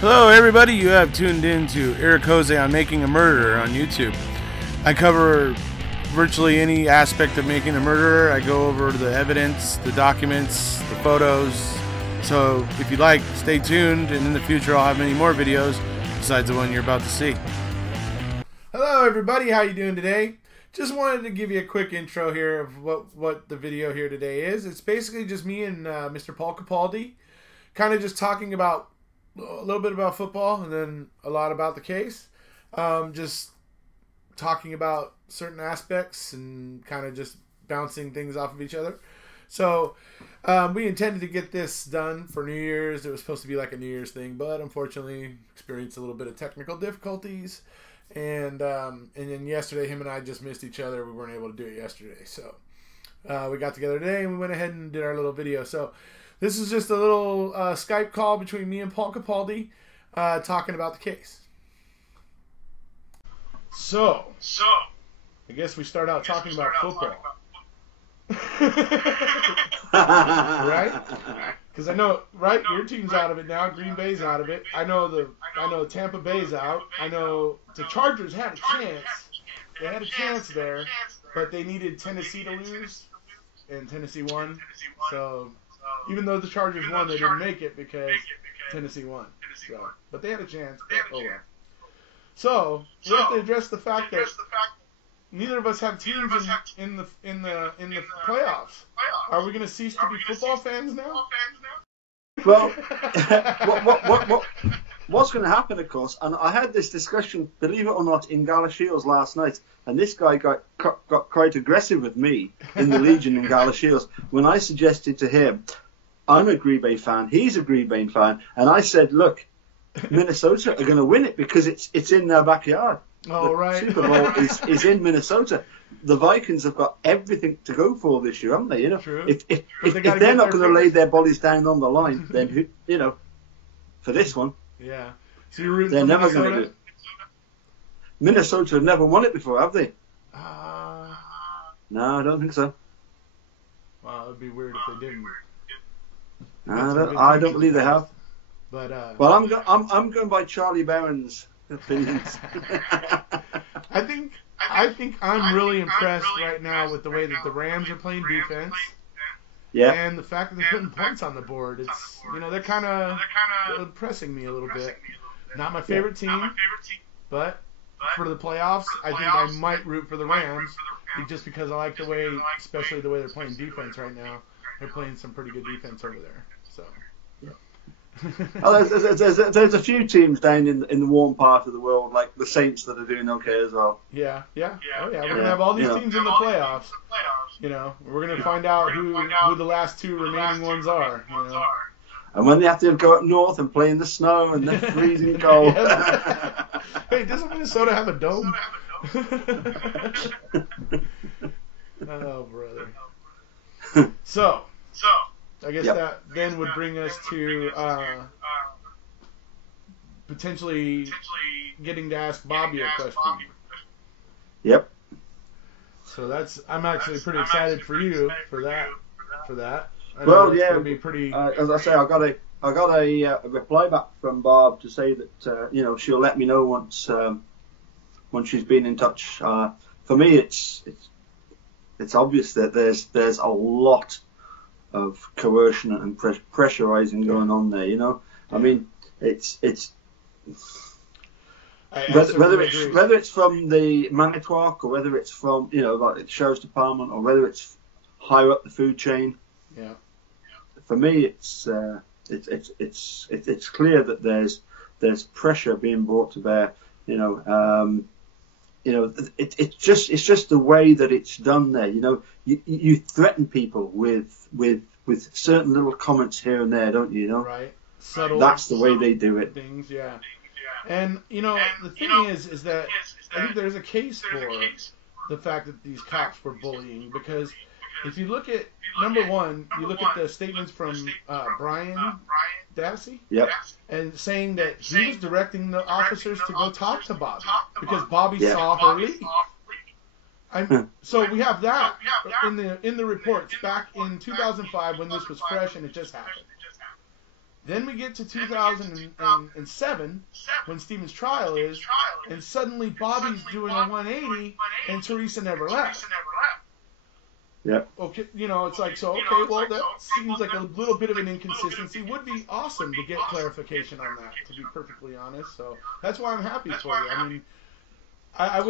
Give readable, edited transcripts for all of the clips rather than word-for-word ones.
Hello everybody, you have tuned in to Eric Jose on Making a Murderer on YouTube. I cover virtually any aspect of making a murderer. I go over the evidence, the documents, the photos. So if you like, stay tuned, and in the future I'll have many more videos besides the one you're about to see. Hello everybody, how you doing today? Just wanted to give you a quick intro here of what the video here today is. It's basically just me and Mr. Paul Capaldi kind of just talking about a little bit about football and then a lot about the case. Just talking about certain aspects and kind of just bouncing things off of each other. So we intended to get this done for New Year's. It was supposed to be like a New Year's thing, but unfortunately experienced a little bit of technical difficulties. And then yesterday, him and I just missed each other. We weren't able to do it yesterday. So we got together today and we went ahead and did our little video. So this is just a little Skype call between me and Paul Capaldi talking about the case. So I guess we start out talking about football. Right? Because I know, right? Your team's out of it now. Green Bay's out of it. I know Tampa Bay's out. I know the Chargers had a chance. They had a chance there, but they needed Tennessee to lose, and Tennessee won. So even though the Chargers won, they didn't make it because Tennessee won. So, but they had a chance. But, oh well. So we have to address the fact that neither of us have teams in the playoffs. Are we going to cease to be football fans now? Well, what's going to happen, of course, and I had this discussion, believe it or not, in Galashiels last night, and this guy got quite aggressive with me in the Legion in Galashiels when I suggested to him, I'm a Green Bay fan, he's a Green Bay fan, and I said, look, Minnesota are going to win it because it's in their backyard. Oh, the right. Super Bowl is in Minnesota. The Vikings have got everything to go for this year, haven't they? You know, True. If they're not going to lay their bodies down on the line, then for this one, yeah. So you're rooting they're for never Minnesota? going to do it. Minnesota have never won it before, have they? No, I don't think so. Well, it'd be weird if they didn't. I don't believe they have. But well, I'm going by Charlie Barron's opinions. I think I'm really impressed right now with the way that the Rams are playing defense. Yeah. And the fact that they're putting points on the board. It's they're kind of impressing me a little bit. Not my favorite team, but for the playoffs, I think I might root for the Rams just because I like the way, especially the way they're playing defense right now. They're playing some pretty good defense over there. So. Well, there's a few teams down in the warm part of the world, like the Saints, that are doing okay as well. Yeah. Oh yeah, we're gonna have all these teams in the playoffs. We're gonna find out who the last two remaining ones are. And when they have to go up north and play in the snow and they're freezing cold. Hey, doesn't Minnesota have a dome? Oh, brother. So. I guess that then would bring us to potentially getting to ask Bobby a question. Yep. So I'm actually pretty excited for you for that. Well, yeah. Be pretty. As I say, I got a reply back from Barb to say that she'll let me know once she's been in touch. For me, it's obvious that there's a lot of coercion and pressurizing going on there, I mean, it's whether it's from the Manitowoc or whether it's from like the sheriff's department or whether it's higher up the food chain. Yeah. For me, it's clear that there's pressure being brought to bear. It's just the way that it's done there. You threaten people with certain little comments here and there, don't you? Right. Subtle. That's the way they do it. Things, yeah. And the thing is that I think there's a case for the fact that these cops were bullying, because if you look at number one, you look at the statements from Brian Dassey, yep, and saying that he was directing the officers to go talk to Bobby because Bobby saw her leave. So we have that in the reports back in 2005 when this was fresh and it just happened. Then we get to 2007 when Stephen's trial is, and suddenly Bobby's doing a 180 and Teresa never left. Yep. Okay, it's like, so, okay, well, that seems like a little bit of an inconsistency. Would be awesome to get clarification on that, to be perfectly honest. So that's why I'm happy for you. I mean, I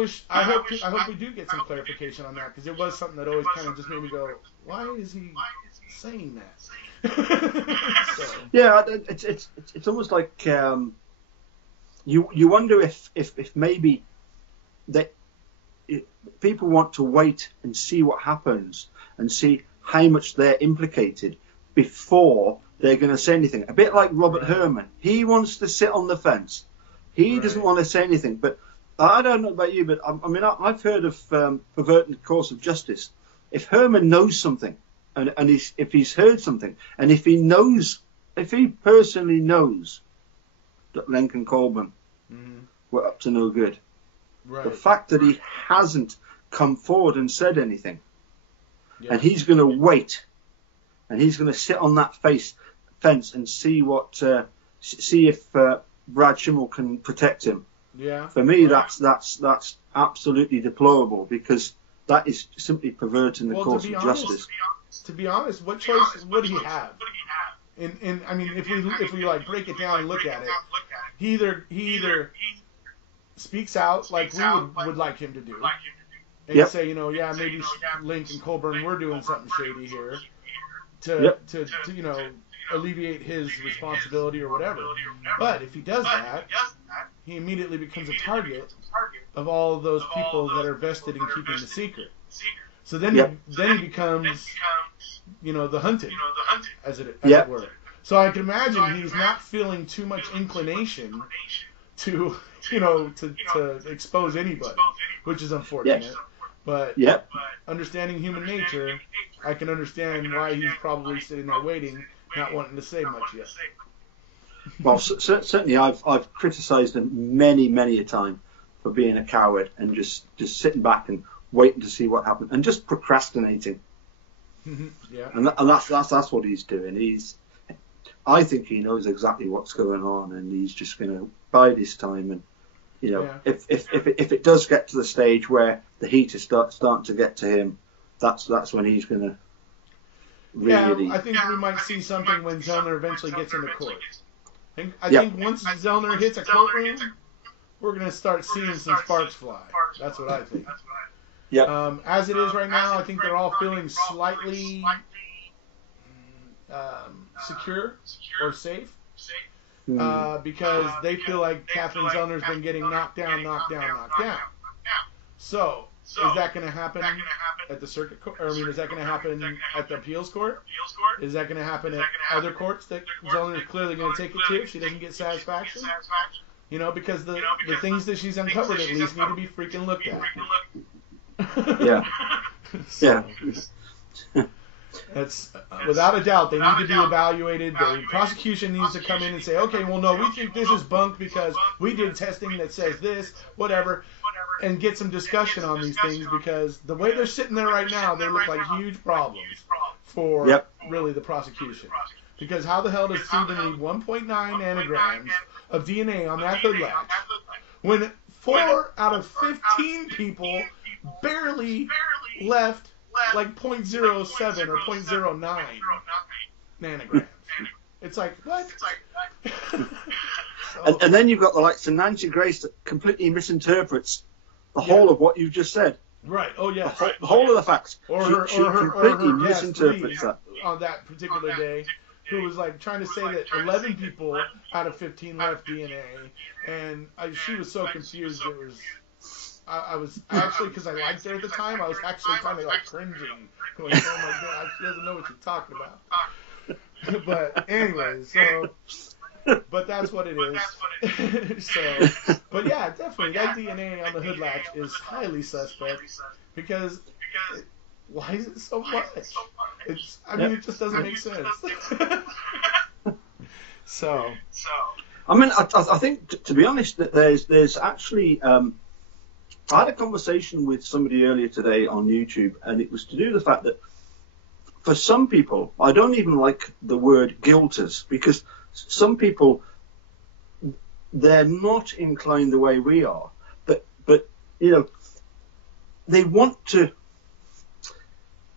hope we do get some clarification on that, because it was something that always kind of just made me go, why is he saying that? So. Yeah, it's almost like you wonder if maybe that people want to wait and see what happens and see how much they're implicated before they're going to say anything. A bit like Robert Herman. He wants to sit on the fence. He doesn't want to say anything. But I don't know about you, but I mean, I've heard of perverting the course of justice. If Herman knows something, and if he's heard something, and if he personally knows that Lincoln Colburn were up to no good, the fact that he hasn't come forward and said anything, and he's going to wait, and he's going to sit on that fence and see if Brad Schimmel can protect him. Yeah. For me, that's absolutely deplorable, because that is simply perverting the course of justice. To be honest, what choice would he have? And I mean, if we like break it down and look at it, he either speaks out like we would like him to do, and say, maybe Link and Colburn were doing something shady here to alleviate his responsibility or whatever. But if he does that, he immediately becomes a target of all of those people that are vested in keeping the secret. So then he becomes, the hunted, as it were. So I can imagine he's not feeling too much inclination to expose anybody, which is unfortunate. Yes. But understanding human nature, I can understand why he's probably sitting there waiting, not wanting to say much yet. Well, certainly I've criticised him many a time for being a coward and just sitting back and waiting to see what happens and just procrastinating. Yeah. And that's what he's doing. I think he knows exactly what's going on, and he's just going to bide his time. And if it does get to the stage where the heat is starting to get to him, that's when he's going to really. Yeah, I think we might see something when Zellner eventually gets into court. I think once Zellner hits a courtroom, we're going to start seeing some sparks fly. That's what I think. Yeah. As it is right now, I think they're all feeling slightly secure or safe because they feel like Catherine Zellner's been getting knocked down. So, is that going to happen at the circuit court? Or, is that going to happen at the appeals court? Is that going to happen at other courts that Zellner is clearly going to take it to if she doesn't get satisfaction? Because the things that she's uncovered at least need to be freaking looked at. Yeah. So, that's without a doubt they need to be evaluated. The prosecution needs to come in and say, okay, well, no, we think this is bunk because we did testing that says this, whatever, and get some discussion on these things, because the way they're sitting there right now, they look like huge problems for really the prosecution. Because how the hell does Stephen need 1.9 nanograms of DNA on that hood latch when 4 out of 15 people barely left like 0.07 or 0.09 nanograms? It's like, what? And then you've got the likes of Nancy Grace that completely misinterprets the whole of what you've just said. Right. Oh, yeah. The whole of the facts. She completely misinterprets that. On that particular day, who was like trying to say that 11 people out of 15 left DNA, and she was so confused. It was. I was actually, because I liked her at the time, I was actually kind of like cringing, going, "Oh my God, she doesn't know what she's talking about." But anyways, but that's what it is. So, but yeah, definitely that DNA on the hood latch is highly suspect, because why is it so much? It just doesn't make sense. So, I think, to be honest, that there's actually. I had a conversation with somebody earlier today on YouTube, and it was to do with the fact that for some people, I don't even like the word guilters, because some people, they're not inclined the way we are, but they want to,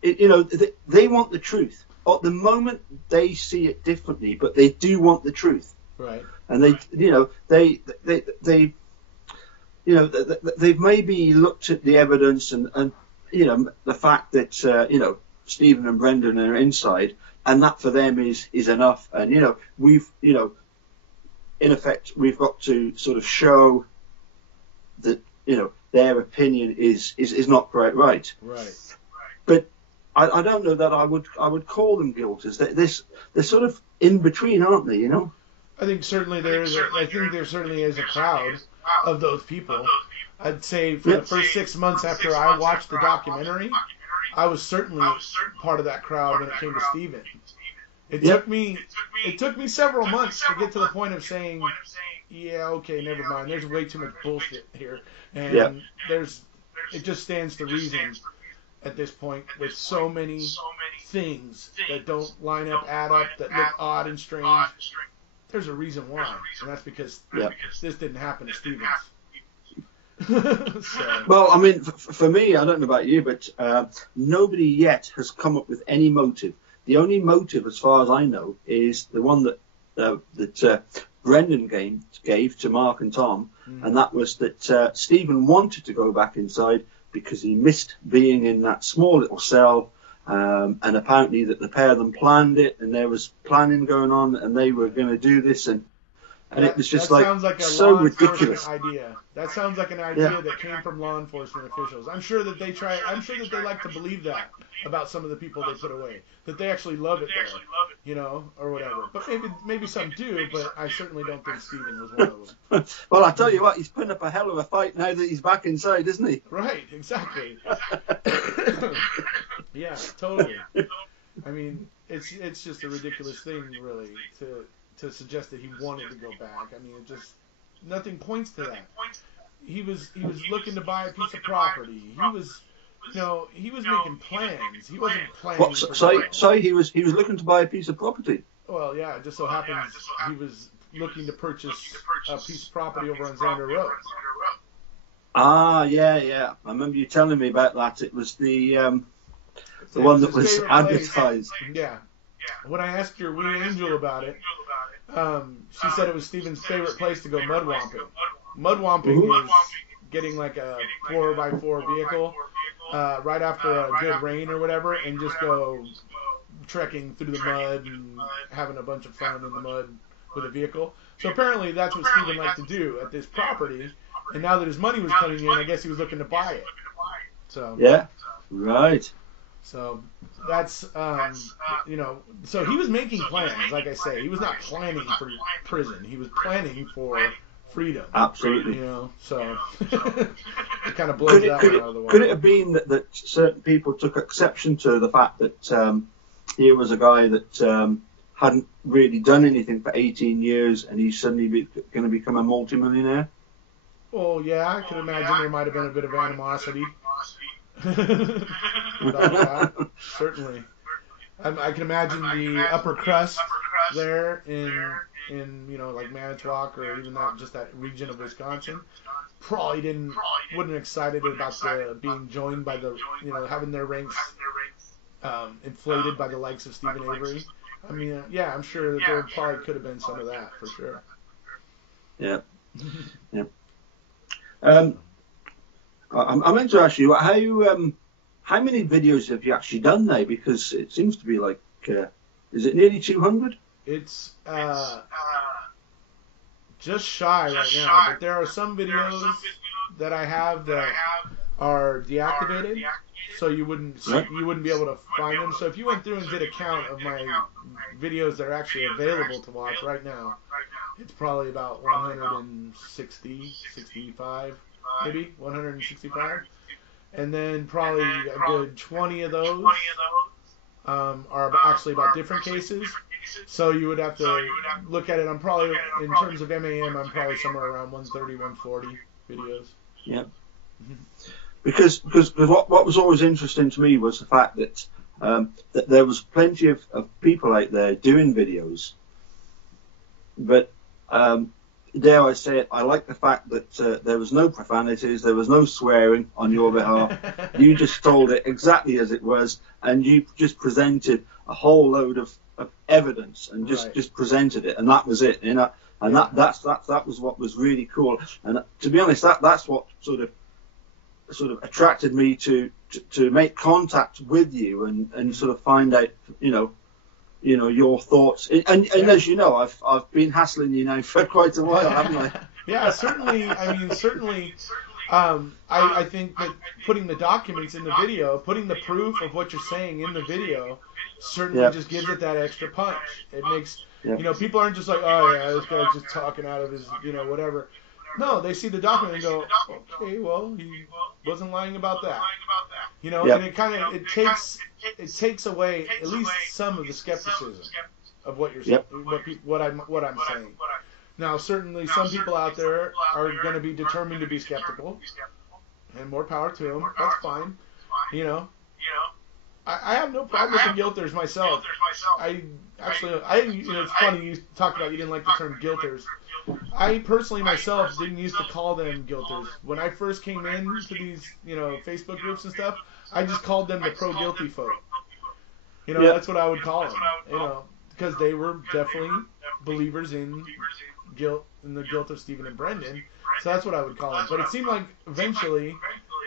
they want the truth. At the moment, they see it differently, but they do want the truth. Right. And they've maybe looked at the evidence and the fact that Stephen and Brendan are inside, and that for them is enough. And we've in effect we've got to sort of show that their opinion is not quite right. Right. But I don't know that I would call them guilters. They're sort of in between, aren't they? I think certainly there certainly is a crowd of those people. I'd say for the first 6 months after I watched the documentary, I was certainly part of that crowd when it came to Stephen. It took me several months to get to the point of saying, yeah, okay, never mind. There's way too much bullshit here, and it just stands to reason at this point with so many things that don't line up, add up, that look odd and strange. There's a reason why, and that's because this didn't happen to Stevens. Well, I mean, for me, I don't know about you, but nobody yet has come up with any motive. The only motive, as far as I know, is the one that Brendan gave to Mark and Tom, and that was that Stephen wanted to go back inside because he missed being in that small little cell, and apparently that the pair of them planned it, and there was planning going on, and they were going to do this, and it was just sounds like a so law ridiculous idea. That sounds like an idea that came from law enforcement officials. I'm sure that they like to believe that about some of the people they put away, that they actually love it there, or whatever. But maybe some do, but I certainly don't think Stephen was one of them. Well, I tell you what, he's putting up a hell of a fight now that he's back inside, isn't he? Right, exactly. Yeah, totally. I mean, it's just a ridiculous thing, really, to suggest that he wanted to go back. I mean, nothing points to that. He was looking to buy a piece of property. He was making plans. He wasn't planning. Sorry, he was looking to buy a piece of property. Well, yeah, it just so happens he was looking to purchase a piece of property over on Xander Road. Ah, yeah. I remember you telling me about that. It was the one that was advertised. Yeah. When I asked your wee angel about it, she said it was Stephen's favorite place to go mudwamping. Mudwamping is getting like a 4x4 vehicle right after a good rain or whatever, and just go trekking through the mud and having a bunch of fun in the mud with a vehicle. So apparently that's what Stephen liked to do at this property, and now that his money was coming in, I guess he was looking to buy it. So yeah, right. So that's so he was making plans. Like I say, he was not planning for prison. He was planning for freedom. Absolutely. So it kind of blows that one out of the water. Could it have been that certain people took exception to the fact that here was a guy that hadn't really done anything for 18 years and he's suddenly going to become a multimillionaire? Well, yeah, I can imagine there might have been a bit of animosity. About that, certainly. I can imagine the upper crust there in like Manitowoc or even that region of Wisconsin probably wasn't excited about being joined by the having their ranks inflated by the likes of Stephen Avery. I mean, I'm sure that there probably could have been some of that for sure. Yeah. Yeah. I meant to ask you how many videos have you actually done now? Because it seems to be like, is it nearly 200? It's just shy right now, but there are some videos that I have that are deactivated, so you wouldn't be able to find them. So if you went through and did a count of my videos that are actually available to watch right now, it's probably about 160, 65. Maybe 165, and then probably a good 20 of those are actually about different cases. So you would have to look at it. I'm probably, in terms of MAM, I'm probably somewhere around 130, 140 videos. Yeah. Because what was always interesting to me was the fact that there was plenty of people out there doing videos, but dare I say it, I like the fact that there was no profanities, there was no swearing on your behalf. You just told it exactly as it was, and you just presented a whole load of evidence and just presented it, and that was it, you know. And that was what was really cool. And to be honest, that's what sort of attracted me to make contact with you and sort of find out, you know, your thoughts. And as you know, I've been hassling you now for quite a while, haven't I? Yeah, certainly. I mean, certainly. I think that putting the documents in the video, putting the proof of what you're saying in the video, certainly just gives it that extra punch. It makes, you know, people aren't just like, oh yeah, this guy's just talking out of his, you know, whatever. No, they see the document and go, okay, well, he wasn't lying about that. You know, and it kind of it takes away at least some of the skepticism of what you're saying, what I'm saying. Now, certainly, some people out there are going to be determined to be skeptical, and more power to them. That's fine. You know, I have no problem with the guilters myself. You know, it's funny you talked about you didn't like the term guilters. I personally myself didn't used to call them guilters. When I first came into these, you know, Facebook groups and stuff, I just called them the pro-guilty folk. You know, that's what I would call them. You know, because they were definitely believers in guilt, in the guilt of Stephen and Brendan. So that's what I would call them. But it seemed like eventually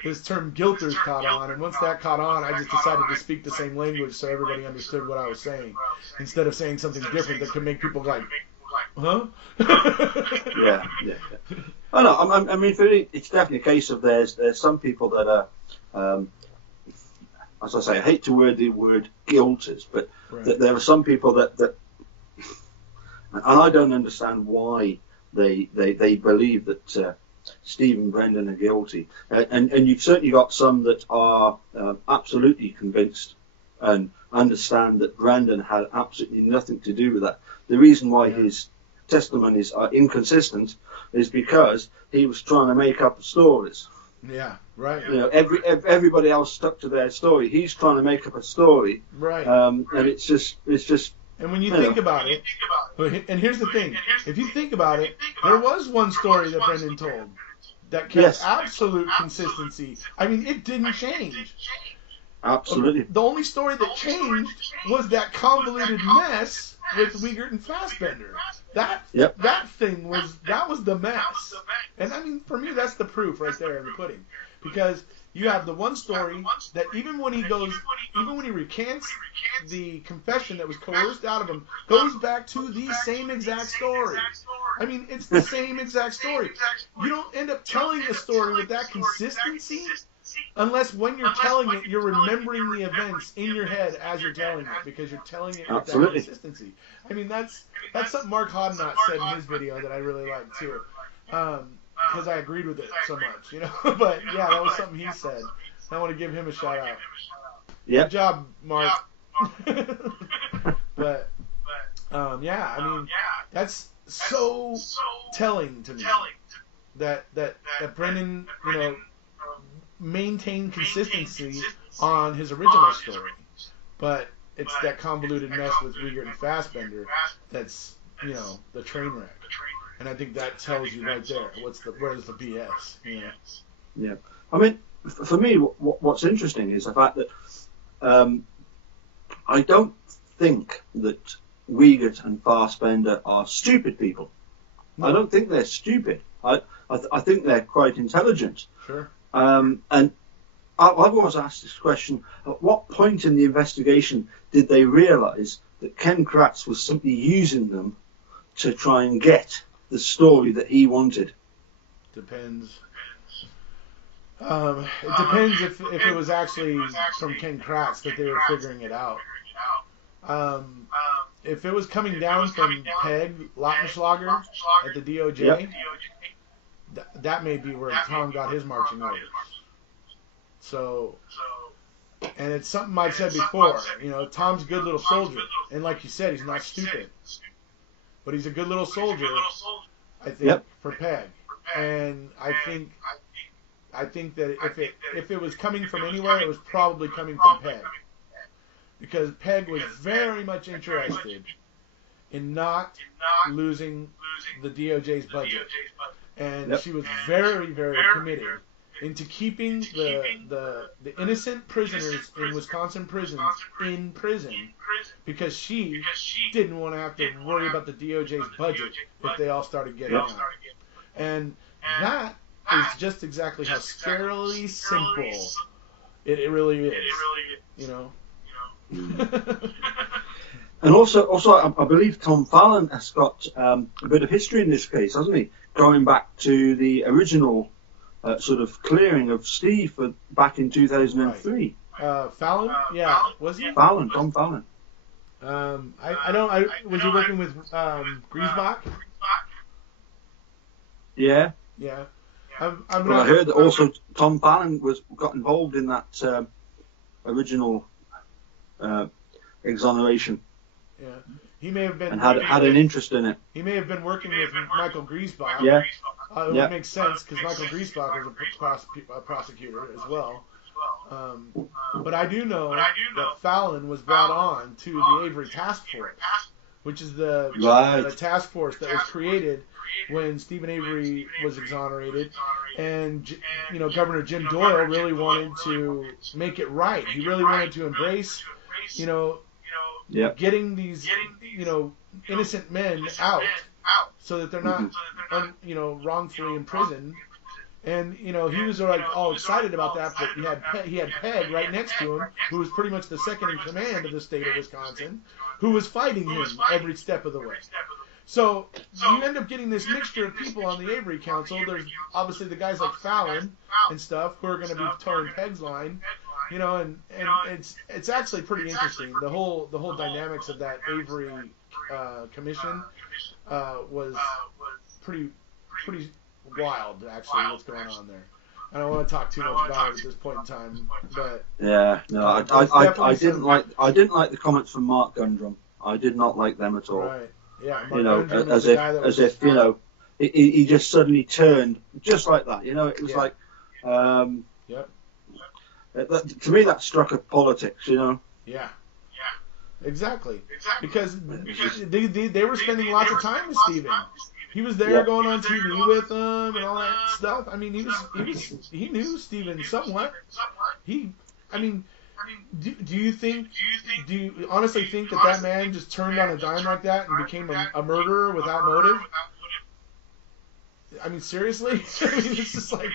this term guilters caught on, and once that caught on, I just decided to speak the same language so everybody understood what I was saying, instead of saying something different that could make people like, huh? yeah. Oh no, I mean, for me, it's definitely a case of there's some people that are, as I say, I hate to word the word guilters, but there are some people that, and I don't understand why they believe that Steve and Brendan are guilty, and you've certainly got some that are absolutely convinced and understand that Brendan had absolutely nothing to do with that. The reason why his testimonies are inconsistent is because he was trying to make up stories. Yeah, right. You know, everybody else stuck to their story. He's trying to make up a story, right? And it's just. And when you think about it, and here's the thing: if you think about it, there was one story that Brendan told that kept absolute consistency. I mean, it didn't change. Absolutely. The only story that changed was that convoluted mess with Wiegert and Fassbender. That thing was the mess. And I mean, for me, that's the proof right there in the pudding, because you have the one story that even when he recants the confession that was coerced out of him, goes back to the same exact story. I mean, it's the same exact story. You don't end up telling a story with that consistency unless when you're telling it, you're remembering the events in your head as you're telling it, because you're telling it with that consistency. I mean, that's something Mark Hodnott said in his video that I really liked too. Because I agreed with it so much, you know. But yeah, that was something he said. I want to give him a shout out. Good job, Mark. But yeah, I mean, that's so telling to me that Brendan, you know, maintained consistency on his original story, but it's that convoluted mess with Wiegert and Fassbender that's, you know, the train wreck. And I think that tells you right there where's the BS. You know? Yeah. I mean, for me, what's interesting is the fact that I don't think that Wiegert and Fassbender are stupid people. No. I don't think they're stupid. I think they're quite intelligent. Sure. And I've always asked this question: at what point in the investigation did they realise that Ken Kratz was simply using them to try and get the story that he wanted? Depends. It depends if it was actually from Ken Kratz that they were figuring it out. If it was coming down from Peg Lautenschlager at the DOJ, that may be where Tom got his marching orders. So, and it's something I've said before. You know, Tom's a good little soldier, and like you said, he's not stupid, but he's a good little soldier. I think for Peg, and I think that if it was coming from anywhere, it was probably coming from Peg, because Peg was very much interested in not losing the DOJ's budget. And Yep. she was very, very committed into keeping the innocent prisoners in Wisconsin prisons in prison, because she didn't want to have to worry about the DOJ's budget if they all started getting out. And that is just exactly how scarily simple it really is. You know? And also, I believe Tom Fallon has got a bit of history in this case, hasn't he? Going back to the original sort of clearing of Steve back in 2003. Fallon? Yeah. Was he? Fallon, Tom Fallon. Was he working with Griesbach? Yeah. Yeah. I heard that also Tom Fallon got involved in that original exoneration. Yeah. He may have been and had an interest in it. He may have been working with Michael Griesbach. Yeah. It would make sense because Michael Griesbach was a prosecutor as well. But I do know that Fallon was brought on to the Avery Task Force, which is the task force that was created when Stephen Avery was exonerated, and Governor Jim Doyle really wanted to make it right. He really wanted to embrace, getting these innocent men out so that they're not wrongfully imprisoned. And he was like all excited about that, but he had Peg right next to him, who was pretty much the second in command of the state of Wisconsin, who was fighting him every step of the way. So you end up getting this mixture of people on the Avery Council. There's obviously the guys like Fallon and stuff who are going to be towing Peg's line, and it's actually pretty interesting. The whole dynamics of that Avery commission was pretty wild, actually, what's going on there. I don't want to talk too much about it at this point in time, but yeah, no, I didn't like the comments from Mark Gundrum. I did not like them at all. Right. Yeah, as if he just suddenly turned just like that. It was like, to me that struck at politics. Yeah. Exactly. Because they were spending lots of time with Stephen. He was there going on TV with them and all that stuff. I mean, he knew Stephen somewhat. Do you honestly think that man just turned on a dime like that and became a murderer without motive? I mean, seriously? It's just like...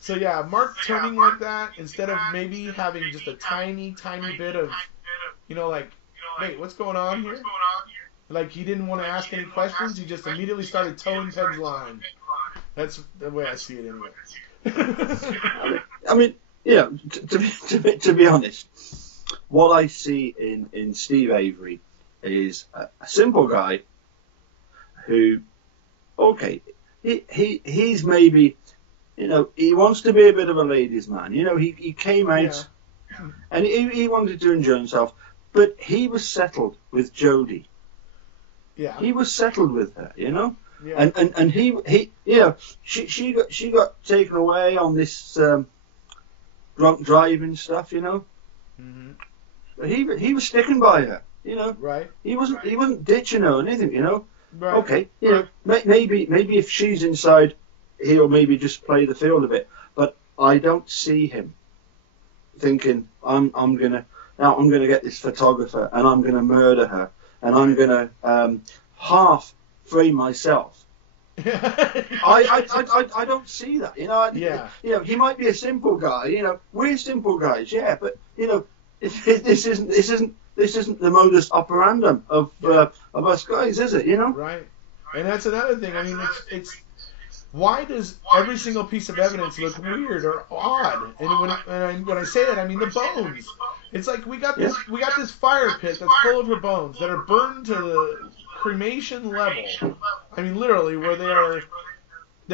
So yeah, Mark turning like that, instead of maybe having just a tiny bit of, wait, what's going on here? Like, he didn't want to ask any questions, he just immediately started towing Peg's line. That's the way I see it anyway. I mean, to be honest, what I see in Steve Avery is a simple guy who, okay, he's maybe, he wants to be a bit of a ladies' man. He came out and he wanted to enjoy himself, but he was settled with Jodie. Yeah. He was settled with her, Yeah. and he she got taken away on this drunk driving stuff, Mm-hmm. But he was sticking by her, Right. He wasn't ditching her or anything, Right. Okay, maybe if she's inside, he'll maybe just play the field a bit. But I don't see him thinking I'm gonna get this photographer and I'm gonna murder her and I'm gonna half frame myself. I don't see that. He might be a simple guy. We're simple guys, but this isn't the modus operandum of us guys, is it? Right. And that's another thing. I mean, it's why does every single piece of evidence look weird or odd? And when I say that, I mean the bones. It's like we got this fire pit that's full of her bones that are burned to the cremation level. I mean, literally, where they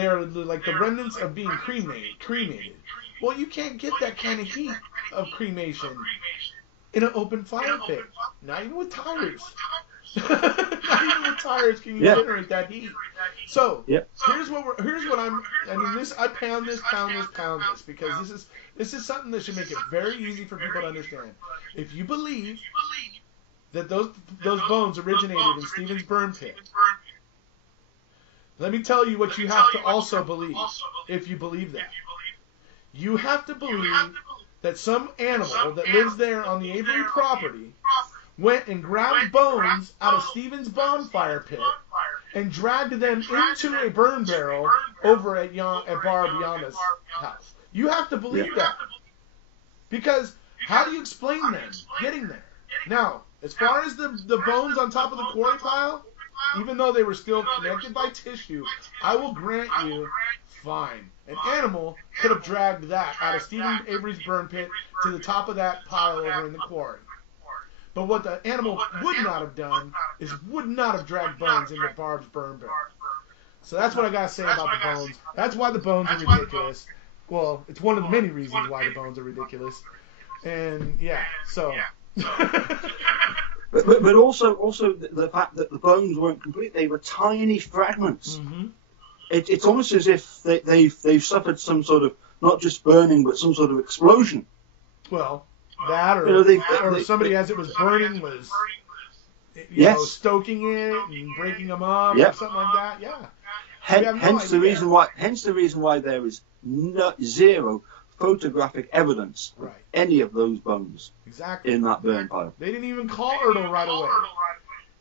are like the remnants of being cremated. Well, you can't get that kind of heat of cremation in an open fire pit. Not even with tires. Not even with tires can you generate that heat. So here's what I pound this because this is something that should make it very easy for people to understand. If you believe that those bones originated in Stephen's burn pit. Let me tell you what you have to also believe, if you believe that. You have to believe that some animal that lives there on the Avery property went and grabbed bones out of Stephen's bonfire pit and dragged them into a burn barrel over at Barb Yama's house. You have to believe that. Because how do you explain them getting there? Now, as far as the bones on top of the quarry pile, even though they were still connected by tissue, I will grant you, fine. An animal could have dragged that out of Stephen Avery's burn pit to the top of that pile over in the quarry. But what the animal would not have done is would not have dragged bones into Barb's burn barrel. So that's what I gotta say about the bones. That's why the bones are ridiculous. Well, it's one of the many reasons why the bones are ridiculous. And yeah, so. But also the fact that the bones weren't complete; they were tiny fragments. Mm-hmm. It's almost as if they've suffered some sort of not just burning, but some sort of explosion. Well, that or somebody as it was burning was you know, stoking it and breaking them up or something like that. Yeah. Hence the reason why there is zero photographic evidence of any of those bones in that burn pile. They didn't even call Ertl right away.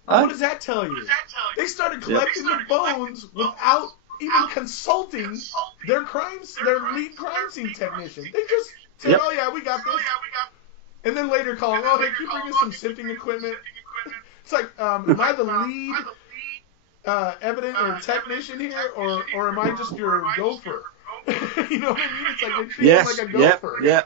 What does that tell you? They started collecting the bones without even consulting their lead crime scene technician. They just said, "Oh yeah, we got this," and then later call him, "Oh hey, can you bring us some sifting equipment?" It's like, am I the lead evidence or technician here, or am I just your gopher? You know what I mean? It's like they treat him like a gopher. Yeah.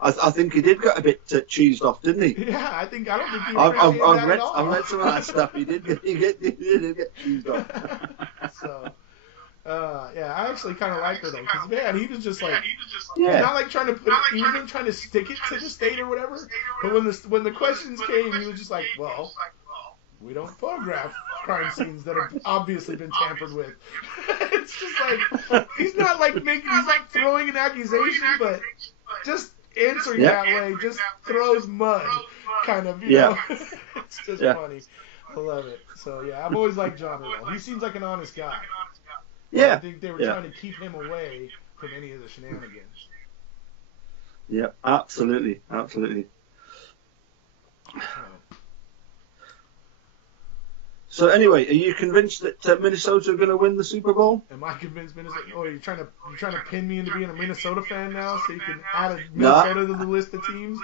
I think he did get a bit cheesed off, didn't he? Yeah, I don't think he appreciated that at all. I've read some of that stuff. He did get cheesed off. So, yeah, I actually kind of like her though, because man, he was just like, he's not like trying to he wasn't trying to stick it to the state or whatever. But when the questions came, he was just like, well, we don't photograph crime scenes that have obviously been tampered with. It's just like, he's not throwing an accusation, but just answering that way just throws mud, kind of, you know. It's just funny. I love it. So yeah, I've always liked John Ertl. He seems like an honest guy. Yeah. I think they were trying to keep him away from any of the shenanigans. Yeah, absolutely. So anyway, are you convinced that Minnesota are going to win the Super Bowl? Am I convinced Minnesota? Oh, you're trying to pin me into being a Minnesota fan now, so you can add a Minnesota to the list of teams?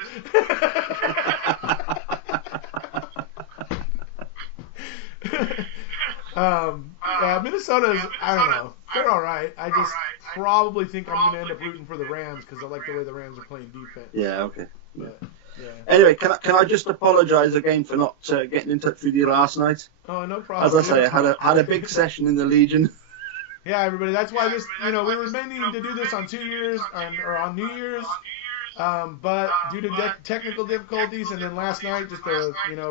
Minnesota's, I don't know, they're all right. I just probably think I'm going to end up rooting for the Rams because I like the way the Rams are playing defense. Yeah, okay. But, yeah. Anyway, can I just apologise again for not getting in touch with you last night? Oh, no problem. As I say, I had a big session in the Legion. Yeah, everybody. That's why this. We were meaning to do this on 2 years or on New Year's, but due to technical difficulties, and then last night,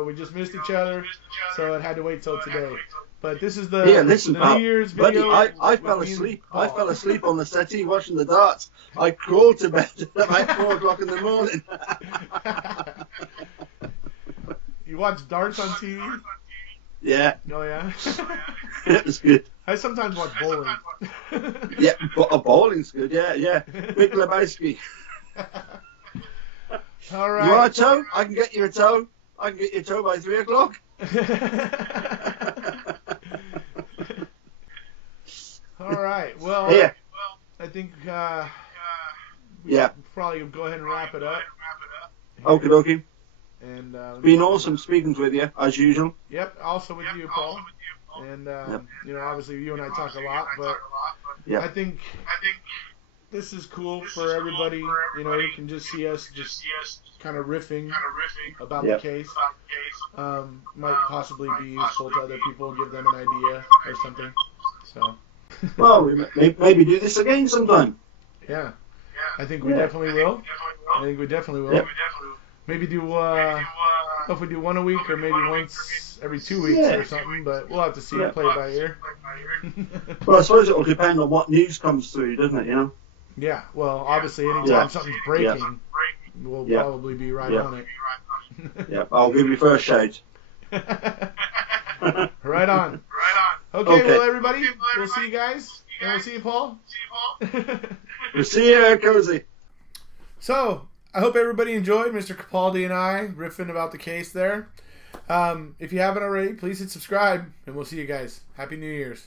we just missed each other, so it had to wait till today. But this is the New Year's video. Buddy, I fell asleep. I fell asleep on the settee watching the darts. I crawled to bed at about 4 o'clock in the morning. You watch darts on TV? Yeah. Oh, yeah? It was good. I sometimes watch bowling. Yeah, bowling's good, yeah. Big Lebowski. All right. You want a toe? I can get you a toe. I can get you a toe by 3 o'clock. All right. Well, I think probably go ahead and wrap it up. Okie dokie. And been awesome speaking with you as usual. Yep. Also with you, Paul. And obviously you and I talk a lot, but I think this is cool for everybody. You can just see us just kind of riffing about the case. Might possibly be useful to other people, give them an idea or something. So. Well, maybe do this again sometime. Yeah, I think we definitely will. Yep. Maybe do if we do one a week or maybe once every 2 weeks or something, but we'll have to see it play by ear. Well, I suppose it will depend on what news comes through, doesn't it? Yeah. Well, obviously, anytime something's breaking, we'll probably be right on it. Yeah, I'll give you first shout. Right on. Okay, well, everybody, we'll see you guys, and we'll see you, Paul. We'll see you, Cozy. So, I hope everybody enjoyed Mr. Capaldi and I riffing about the case there. If you haven't already, please hit subscribe, and we'll see you guys. Happy New Year's.